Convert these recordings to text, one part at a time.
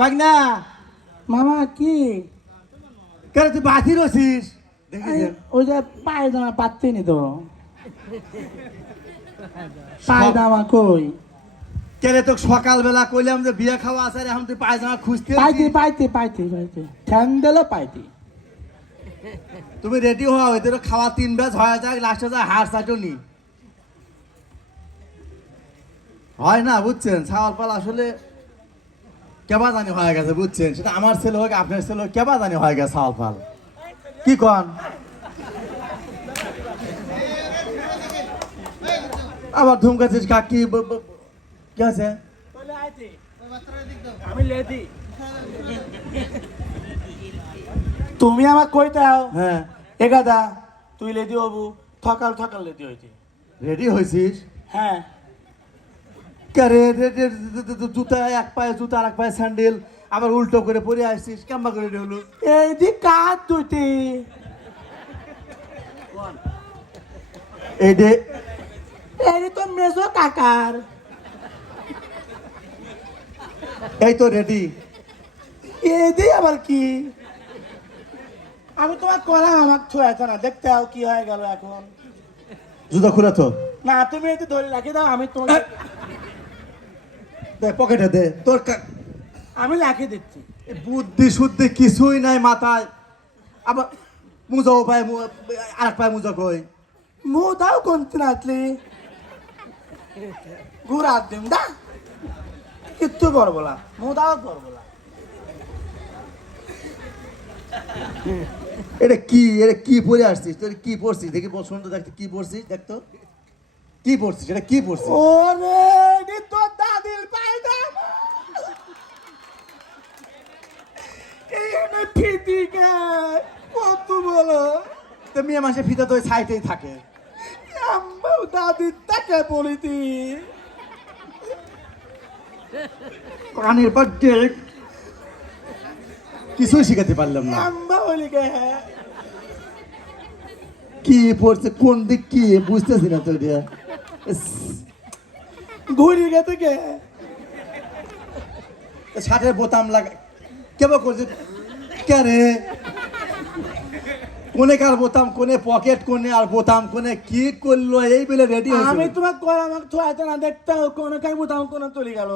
ভাগনা। মামা কি? কেন তুই বাঁধি রছিস দেখিস ওই যে পায়জামা পাচ্ছিনি তো। পায়জামা কই? কেরে তোকে সকালবেলা কইলাম যে বিয়ে খাওয়া আছে এখন তুই পায়জামা খুঁজতে পাইতি। পাইতি পাইতি পাইতি। ঠ্যাং দিলে পাইতি। তুমি রেডি হওয়া হইতে খাওয়া তিন বেজ হয়ে যাক লাস্টে যায় হার চাটনি হয় না বুঝছেন? ছাওয়াল পাল আসলে কেবা জানি হয়ে গেছে বুঝছেন? সেটা আমার ছেলে হোক আপনার ছেলে হোক কেবা জানি হয়ে গেছে ছাওয়াল পাল কি কন? আবার ধুমকাছিস কাকি কি আছে? তুমি আমার কই দাও হ্যাঁ। এগাদা তুই লেদি হবু থকাল থকাল লেদি হইতি। রেডি হয়েছিস হ্যাঁ। জুতা এক পায়ে জুতা আর এক পায়ে স্যান্ডেল আবার উল্টো করে পরে আসছিস কেমবা করে হলো এই দি কাজ তুইতি। এই দে এই তো মেজো কাকার। এই তো রেডি এই দি আবার কি? আমি তোমার কলা আমার ছুঁয়েছে না দেখতে আও কি হয়ে গেল এখন। জুতা খুলে তো। না তুমি এতে ধরে রাখি দাও আমি তোমাকে পকেটে দে তোর আমি রাখি দিচ্ছি। বুদ্ধি শুদ্ধি কিছুই নাই মাথায়। আবার মুজাও পায় মু- আর এক পায়ে মুজা কই? মু দাও কোনতে নাতলি ঘুরা দিম দা। কিচ্ছু করব না মু দাও করব না। এটা কি এটা কি পরে আসছিস? তোর কি পড়ছিস দেখি বল সুন্দর দেখতে কি পড়ছিস দেখতো কি পড়ছিস এটা কি পড়ছিস ওরে এটি তো দাদির পায়জামা মেয়ে মাসে ফিতা তো ওই সাইডেই থাকে। আম্মাও তাকে বলিতি কিছুই শিখাতে পারলাম না। আম্মা বলি গে। কি পড়ছে কোন দিক কি বুঝতেছি না তো এটা। ঘুরি গেছে গে শার্টের বোতাম লাগা কেবা করছে। কে রে? কোনে কার বোতাম কোনে পকেট কোনে আর বোতাম কোনে কি করল এই বলে রেডি আমি হয়েছে তোমার কর আমাকে ছুঁয়াতে না দেখতে কোনো কাই বোতাম কোনো চলে গেল।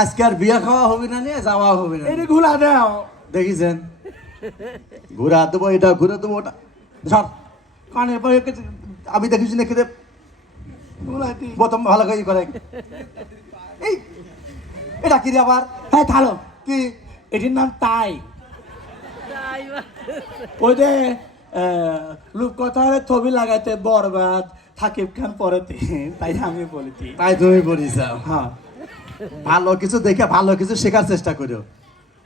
আজকে আর বিয়ে খাওয়া হবে না নিয়ে যাওয়া হবে না এটি ঘুরা দাও। দেখিছেন? ঘুরা দেবো এটা ঘুরে দেবো ওটা সব কানের পরে আমি দেখিছি না খেতে বোতাম ভালো করে করে। এই এটা কি রে আবার? হ্যাঁ থালো। কি? এটির নাম তাই। ওই যে ছবি লাগাইতে বরবাদ থাকিব খান পরেতে তাই আমি বলেছি তাই তুমি বলিস হ্যাঁ। ভালো কিছু দেখে ভালো কিছু শেখার চেষ্টা করো।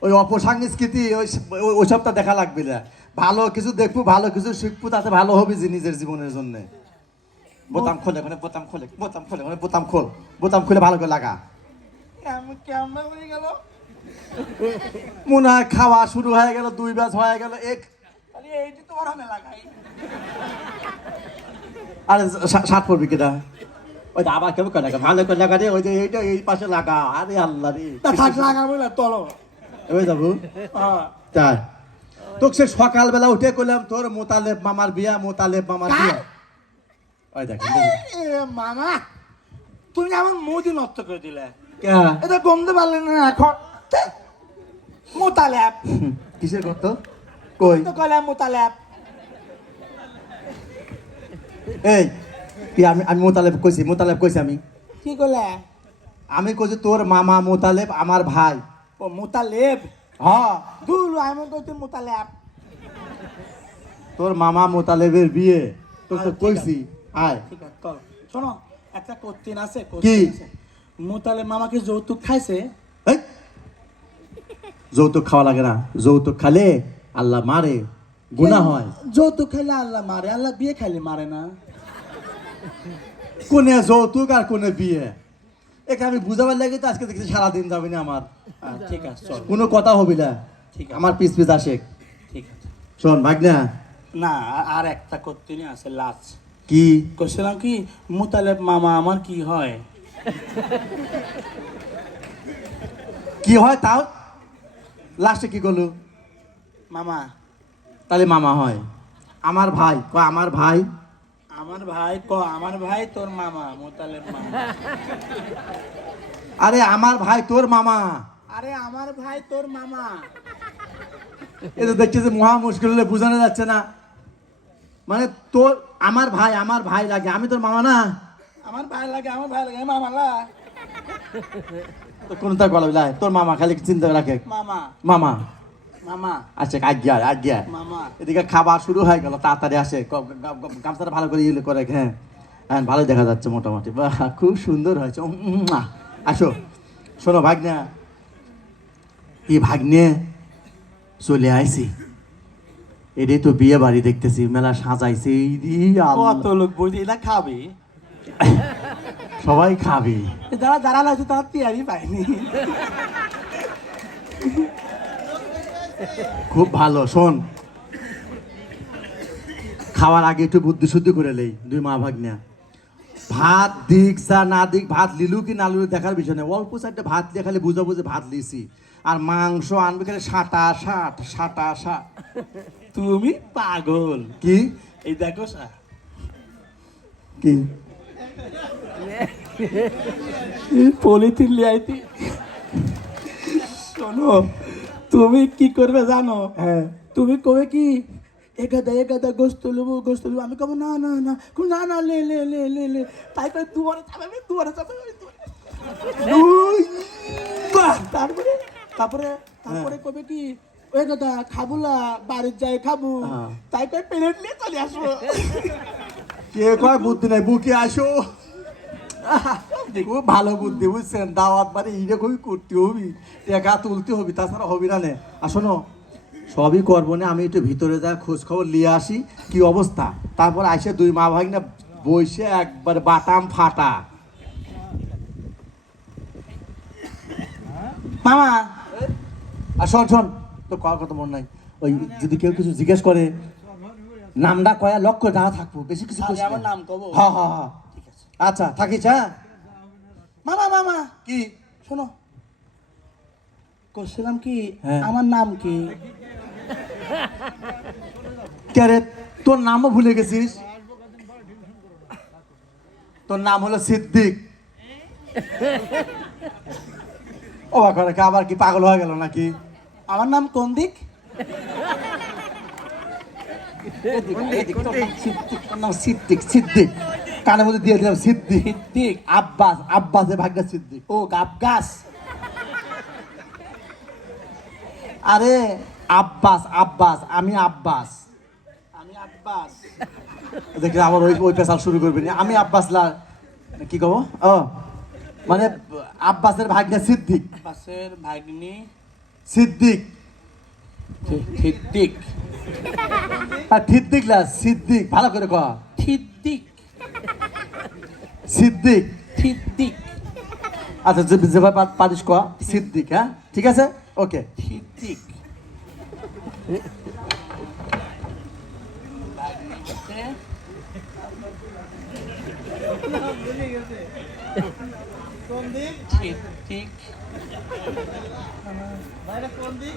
ওই অপসংস্কৃতি ওই ওইসবটা দেখা লাগবে না। ভালো কিছু দেখব ভালো কিছু শিখব তাতে ভালো হবে যে নিজের জীবনের জন্য। বোতাম খোলে মানে বোতাম খোলে বোতাম খোলে মানে বোতাম খোল বোতাম খুলে ভালো করে লাগা। আমি কেমন হয়ে গেল? মনে হয় খাওয়া শুরু হয়ে গেল দুই ব্যাচ হয়ে গেল এক। খালি এইটি তোমার হামে লাগাই। আরে শার্ট পরবি কেটা ওই আবার করে ভালো করে লাগা রে ওই যে এইটা এই পাশে লাগা। আরে আল্লাহ রে থাক তলো। ওই যাব? হ্যাঁ। তাই তোকে সে সকালবেলা উঠে করলাম তোর মোতালেব মামার বিয়া মোতালেব মামার বিয়া। ওই দেখ মামা তুমি আমার মুদি নষ্ট করে দিলে। এটা গমতে পারলে না এখন? মোতালেব। কিসের করতো? কই? তো কলে মোতালেব। এই কি আমি আমি মোতালেব কইছি মোতালেব কইছি আমি। কি করলে আমি কইছি তোর মামা মোতালেব আমার ভাই। ও মোতালেব? হ্যাঁ। দুলু আমি কইছি মোতালেব। তোর মামা মোতালেবের বিয়ে। তোকে তো আচ্ছা, ঠিক কইছি আয়। ঠিক আছে চল শোনো একটা কোশ্চিন আছে কি? মোতালেব মামাকে যৌতুক খাইছে যৌতুক খাওয়া লাগে না। যৌতুক খালে আল্লাহ মারে গুনাহ হয়। যৌতুক খাইলে আল্লাহ মারে আল্লাহ বিয়ে খাইলে মারে না। কোনে যৌতুক আর কোনে বিয়ে? একে আমি বুঝাবার লাগে তো আজকে দেখছি সারাদিন যাবে না আমার। ঠিক আছে কোনো কথা হবি না। ঠিক আমার পিস পিস আসে। ঠিক আছে। শোন ভাগনা। না আর একটা কোশ্চিন আছে লাস্ট কি? কইছিলাম কি মোতালেব মামা আমার কি হয়? কি হয় তাও? লাস্টে কি করল? মামা। তাহলে মামা হয়। আমার ভাই ক আমার ভাই? আমার ভাই ক আমার ভাই তোর মামা মোতালেব মামা। আরে আমার ভাই তোর মামা। আরে আমার ভাই তোর মামা। এ তো দেখছি যে মহা মুশকিল হলে বোঝানো যাচ্ছে না। মানে তোর আমার ভাই আমার ভাই লাগে। আমি তোর মামা না? আমার ভাই লাগে আমার ভাই লাগে মামা লা তো কোন তার গলা লাই তোর মামা খালি চিন্তা রাখে। মামা। মামা। মামা। আচ্ছা আজ্ঞা আজ্ঞা মামা। এদিকে খাবার শুরু হয়ে গেল তাড়াতাড়ি আসে। গামছাটা ভালো করে ইয়ে করে হ্যাঁ। হ্যাঁ ভালো দেখা যাচ্ছে মোটামুটি। বাহ খুব সুন্দর হয়েছে। আসো। শোনো ভাগ্না কি ভাগ্নে চলে আইছি। এটাই তো বিয়ে বাড়ি দেখতেছি মেলা সাজাইছে। কত লোক বুঝি এটা খাবে? সবাই খাবে। যারা যারা লাগছে তারা তিয়ারি পায়নি। খুব ভালো শোন। খাওয়ার আগে একটু বুদ্ধি শুদ্ধি করে লেই দুই মা ভাগ্না। ভাত দিক চা না দিক ভাত লিলু কি না লিলু দেখার বিষয় নেই। অল্প চারটে ভাত দিয়ে খালি বুঝা বুঝে ভাত লিছি। আর মাংস আনবে খালি সাটা সাট সাটা সাট। তুমি পাগল। কি? এই দেখো সা কি? পলিথিন লিয়াইতি শোনো তুমি কি করবে জানো? হ্যাঁ। তুমি কবে কি এগাদা এগাদা গোস্ত লুবো গোস্ত লুবো? আমি কব না না না। না না লে লে লে লে লে। তাই করে দুয়ারে চাপাবে দুয়ারে চাপাবে তারপরে তারপরে তারপরে কবে কি ওই কথা খাবুলা বাড়ির যাই খাব? হ্যাঁ। তাই করে প্লেট নিয়ে চলে আসব। কে কয় বুদ্ধি নাই? বুকে আসো। খুব ভালো বুদ্ধি, বুঝছেন? দাওয়াত বাড়ি এইরকমই করতে হবি, টাকা তুলতে হবি, তাছাড়া হবি না নে। আসনো সবই করব না, আমি একটু ভিতরে যা খোঁজ খবর নিয়ে আসি, কি অবস্থা? তারপর আইসে দুই মা ভাই না বসে একবার বাটাম ফাটা। মামা! আর শোন শোন তো কথা মন নাই। ওই যদি কেউ কিছু জিজ্ঞেস করে নামটা কয়া লক্ষ্য দাঁড়া থাকব বেশি কিছু আমার নাম কব। হ্যাঁ হ্যাঁ হ্যাঁ। আচ্ছা থাকিস হ্যাঁ? মামা মামা। কি? শোনো। করছিলাম কি হ্যাঁ। আমার নাম কি? কে তোর নামও ভুলে গেছিস? তোর নাম হলো সিদ্দিক। ও করে আবার কি পাগল হয়ে গেল নাকি? আমার নাম কোন দিক নাম সিদ্দিক সিদ্দিক কানের মধ্যে দিয়ে দিলাম সিদ্দিক দিক আব্বাস আব্বাসের ভাগ্যা সিদ্দিক। ও গাব আরে আব্বাস আব্বাস আমি আব্বাস। আমি আব্বাস। দেখি আবার ওই ওই পেশাল শুরু করবি আমি আব্বাস লা কি কব? ও মানে আব্বাসের ভাগ্যা সিদ্দিক। আব্বাসের ভাগ্নি। সিদ্দিক। সিদ্দিক আর ঠিদ্দিক না সিদ্দিক। ভালো করে ক। সিদ্দিক সিদ্দিক। সিদ্দিক আচ্ছা যে যেভাবে পারিস ক। সিদ্দিক হ্যাঁ? ঠিক আছে? ওকে। সিদ্দিক ভাগ্নি হচ্ছে সিদ্দিক কোন দিক?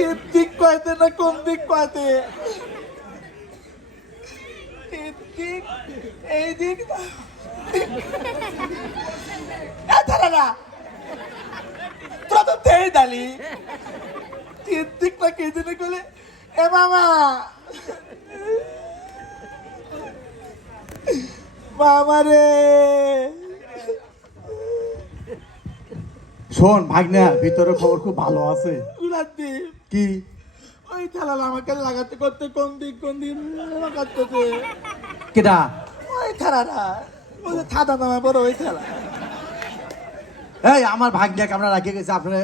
এর দিক কয়তে না কোন দিক কয়তে এর দিক এই দিক না। তোরা তো তেই দালি। এর দিক না কে দিনে গেলে? এ মামা। মামা রে। শোন ভাগ্না ভিতরে খবর খুব ভালো আছে। কি? ওই খেলা আমাকে লাগাতে করতে কোন দিক কোন দিক লাগাতে কেটা ওই খেলাটা। ওই যে থাদা নামে বড় ওই খেলা। এই আমার ভাগ্যকে আমরা রাখে গেছি আপনার।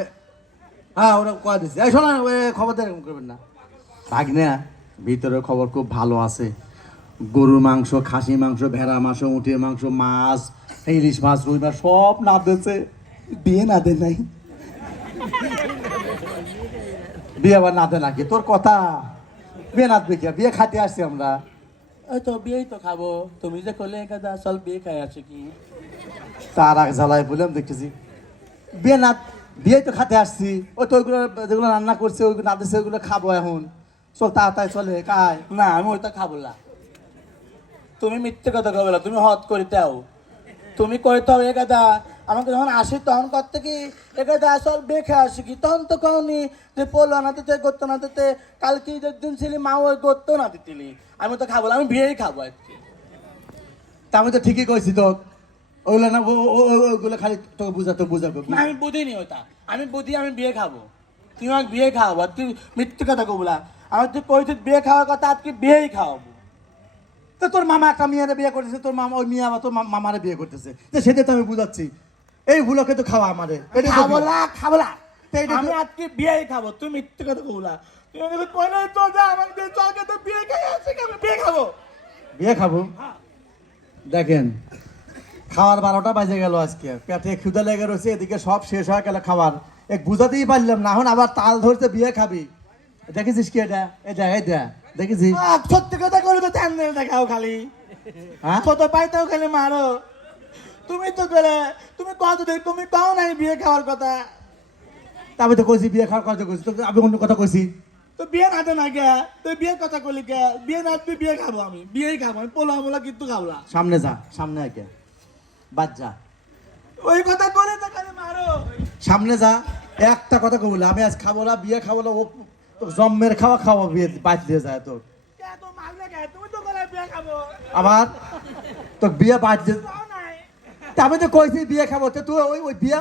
হ্যাঁ ওরা কয়া দিচ্ছে এই শোনা ওই খবর দেয় এরকম করবেন না। ভাগ্নে ভিতরে খবর খুব ভালো আছে। গরুর মাংস খাসি মাংস ভেড়া মাংস উটের মাংস মাছ ইলিশ মাছ রুই মাছ সব না দিয়েছে। বিয়ে না দে নাই। বিয়ে আবার না দে নাকি? তোর কথা। বিয়ে না দেখিয়া বিয়ে খাতে আসছি আমরা। ওই তো বিয়েই তো খাব। তুমি যে করলে একাদা আসল বিয়ে খাই আছে কি? তার আগ জ্বালায় বললাম দেখতেছি। বিয়ে না বিয়ে তো খাতে আসছি। ওই তো ওইগুলো যেগুলো রান্না করছে ওইগুলো না দিচ্ছে ওইগুলো খাব এখন। চল তাড়াতাড়ি চলে কায় না আমি ওইটা খাব না। তুমি মিথ্যে কথা কবে তুমি হত করে দাও তুমি কইতে হবে একাদা আমাকে যখন আসি তখন করতে কি একাদা আসল বেখে আসি কি তখন তো কওনি যে পোলো না দিতে করতো না দিতে কালকে ঈদের দিন ছিলি মা ওই করতো না দিতিলি। আমি তো খাব আমি বিয়েই খাব আজকে। তা আমি তো ঠিকই কইছি তো ওইগুলো না ও- ও- ও- ওইগুলো খালি তোকে বুঝাতো বুঝাবো না আমি বুঝিনি ওটা আমি বুঝি আমি বিয়ে খাব। তুই আমাকে বিয়ে খাওয়াবো আর তুই মৃত্যু কথা কবলা আমার তুই কইছিস বিয়ে খাওয়ার কথা আজকে বিয়েই খাওয়াবো। তো তোর মামা একটা মেয়েরে বিয়ে করতেছে তোর মামা ওই মেয়ে আবার তোর মামারে বিয়ে করতেছে। তো সেটা তো আমি বুঝাচ্ছি। এই ভুলকে তো খাওয়া আমারে এটাই তো খাব বিয়ে। না খাব না আমি আজকে বিয়েই খাব। তুই মিথ্যে কথা কবলা তুই আমাকে কইলে তো যা আমাকে দিয়ে তো বিয়ে খাই আছে আমি বিয়ে খাব? বিয়ে খাব? দেখেন খাওয়ার বারোটা বাজে গেল আজকে। পেটে ক্ষুদা লেগে রয়েছে এদিকে সব শেষ হয়ে গেল খাবার এক বুঝাতেই পারলাম না এখন আবার তাল ধরতে বিয়ে খাবি। দেখেছিস কি এটা? এটা এটা দেখেছিস? সত্যি কথা করে তো দিয়ে দেখাও খালি। হ্যাঁ? কত পাইতেও খালি মারো। তুমি তো করে তুমি কত দেখ তুমি কও নাই বিয়ে খাওয়ার কথা। আমি তো কইছি বিয়ে খাওয়ার কথা কইছি তো আমি অন্য কথা কইছি। তো বিয়ে নাতে না গে তুই বিয়ে কথা কলি গে বিয়ে না তুই বিয়ে খাব আমি বিয়েই খাব আমি পোলা মোলা কিন্তু খাব না। সামনে যা সামনে আগে বাদ যা। ওই কথা করে তো খালি মারো। সামনে যা একটা কথা কবলে আমি আজ খাব না বিয়ে খাব না ও জম্মের খাওয়া খাওয়া বিয়ে বাদ দিয়ে যায় তোর। কে তুমি তো বিয়ে খাব। আবার তো বিয়ে বাদ দিয়ে তা আমি তো কইছি বিয়ে খাব, তো তুই ওই ওই বিয়ে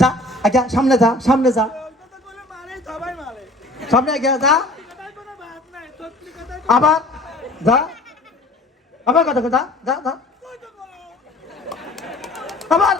যা, আগে সামনে যা সামনে যা। সামনে গিয়ে যা। আবার যা। আবার কথা কথা যা যা। আবার